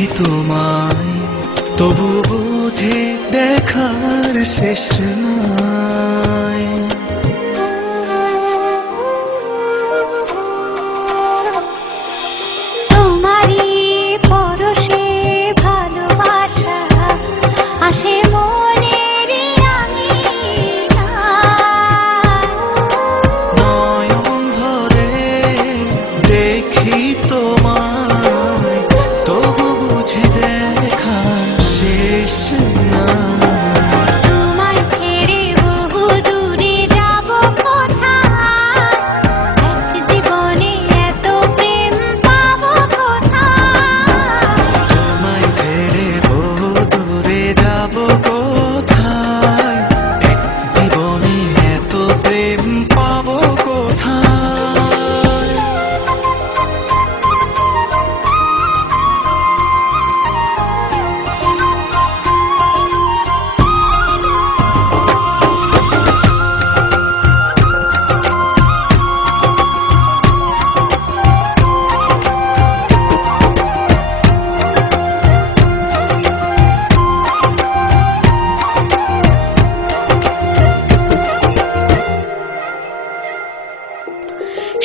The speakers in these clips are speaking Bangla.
দেখি তোমায়, তবু বুঝি দেখার শেষ নাই। তোমারই পরশে ভালোবাসা আসে মনের আঙিনায়। নয়ন ভরে দেখি তোমায়, তবু বুঝি দেখার শেষ নাই। তোমায় ছেড়ে বহু দূরে যাব কোথায়, এক জীবনে এত প্রেম পাবো কোথায়। তোমায় ছেড়ে বহু দূরে যাব কোথায়, এক জীবনে এত প্রেম পাবো কোথায়।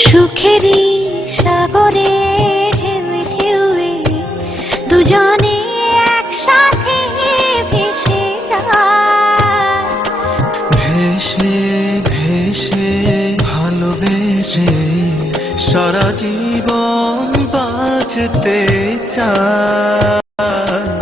সুখেরই সাগরে ঢেউয়ে ঢেউয়ে দুজনে একসাথে ভেসে যায়। ভেসে ভেসে ভালোবেসে সারা জীবন বাঁচতে চাই।